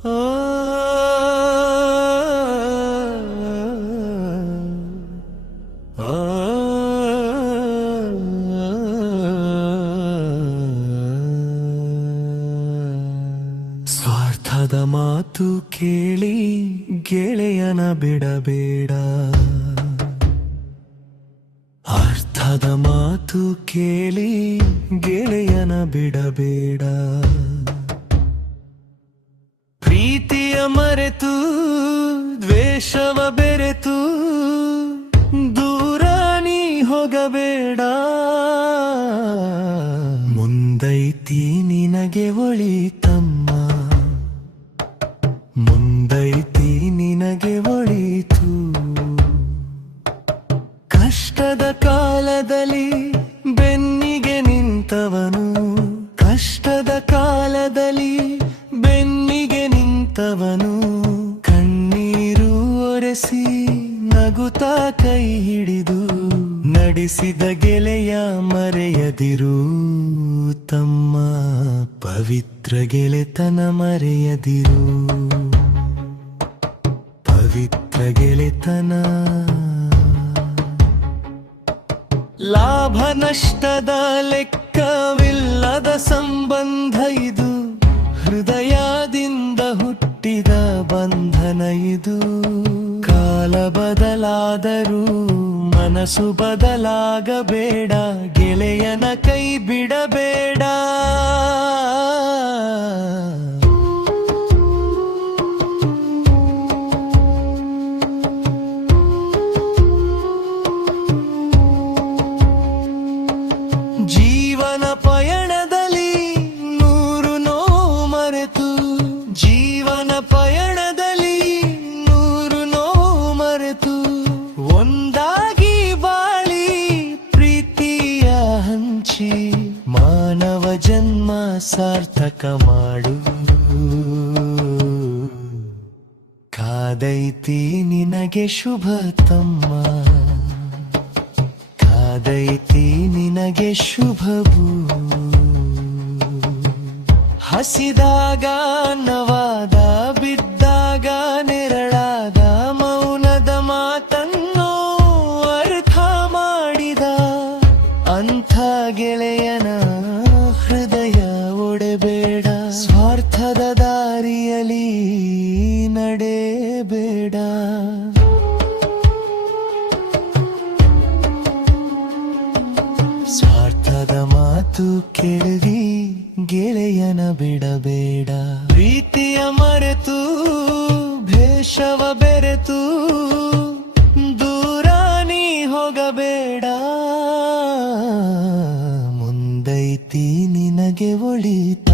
ಆ ಸ್ವಾರ್ಥದ ಮಾತು ಕೇಳಿ ಗೆಳೆಯನ ಬಿಡಬೇಡ, ಅರ್ಥದ ಮಾತು ಕೇಳಿ ಗೆಳೆಯನ ಬಿಡಬೇಡ. ಪ್ರೀತಿಯ ಮರೆತು ದ್ವೇಷವ ಬೆರೆತು ದೂರ ನೀ ಹೋಗಬೇಡ. ಮುಂದೈತಿ ನಿನಗೆ ಒಳಿತಮ್ಮ, ಮುಂದೈತಿ ನಿನಗೆ ಒಳಿತು. ಕಷ್ಟದ ಕಾಲದಲ್ಲಿ ಬೆನ್ನಿಗೆ ನಿಂತವನು, ಕಷ್ಟದ ಕಾಲದಲ್ಲಿ ಬೆನ್ನಿಗೆ ನಿಂತವನು. ಕಣ್ಣೀರು ಒರೆಸಿ ನಗುತ್ತಾ ಕೈ ಹಿಡಿದು ನಡೆಸಿದ ಗೆಳೆಯ ಮರೆಯದಿರು ತಮ್ಮ, ಪವಿತ್ರ ಗೆಳೆತನ ಮರೆಯದಿರು, ಪವಿತ್ರ ಗೆಳೆತನ. ಲಾಭ ನಷ್ಟದ ಲೆಕ್ಕವಿಲ್ಲದ ಸಂಬಂಧ ಇದು, ಹೃದಯದಿಂದ ಹುಟ್ಟಿದ ಬಂಧನ ಇದು. ಕಾಲ ಬದಲಾದರೂ ಮನಸ್ಸು ಬದಲಾಗಬೇಡ, ಗೆಳೆಯನ ಕೈ ಬಿಡಬೇಡ. ಜೀವನ ಪಯಣದಲ್ಲಿ ನೂರು ನೋವು ಮರೆತು, ಜೀವನ ಪಯಣದಲ್ಲಿ ನೂರು ನೋವು ಮರೆತು ಒಂದಾಗಿ ಬಾಳಿ ಪ್ರೀತಿಯ ಹಂಚಿ ಮಾನವ ಜನ್ಮ ಸಾರ್ಥಕ ಮಾಡು. ಕಾದೈತಿ ನಿನಗೆ ಶುಭ ತಮ್ಮ, ಕಾದೈತಿ ನಿನಗೆ ಶುಭವು. ಹಸಿದಾಗ ಅನ್ನವಾದ, ಬಿದ್ದಾಗ ನೆರಳಾದ, ಮೌನದ ಮಾತನ್ನು ಅರ್ಥ ಮಾಡಿದ ಅಂಥ ಗೆಳೆಯನ ಹೃದಯ ಒಡೆಬೇಡ. ಸ್ವಾರ್ಥದ ದಾರಿಯಲ್ಲಿ ನಡೆಬೇಡ. ಸ್ವಾರ್ಥದ ಮಾತು ಕೇಳಿ ಗೆಳೆಯನ ಬಿಡಬೇಡ. ಪ್ರೀತಿಯ ಮರೆತು ದ್ವೇಷವ ಬೆರೆತು ದೂರ ನೀ ಹೋಗಬೇಡ. ಮುಂದೈತಿ ನಿನಗೆ ಒಳಿತು.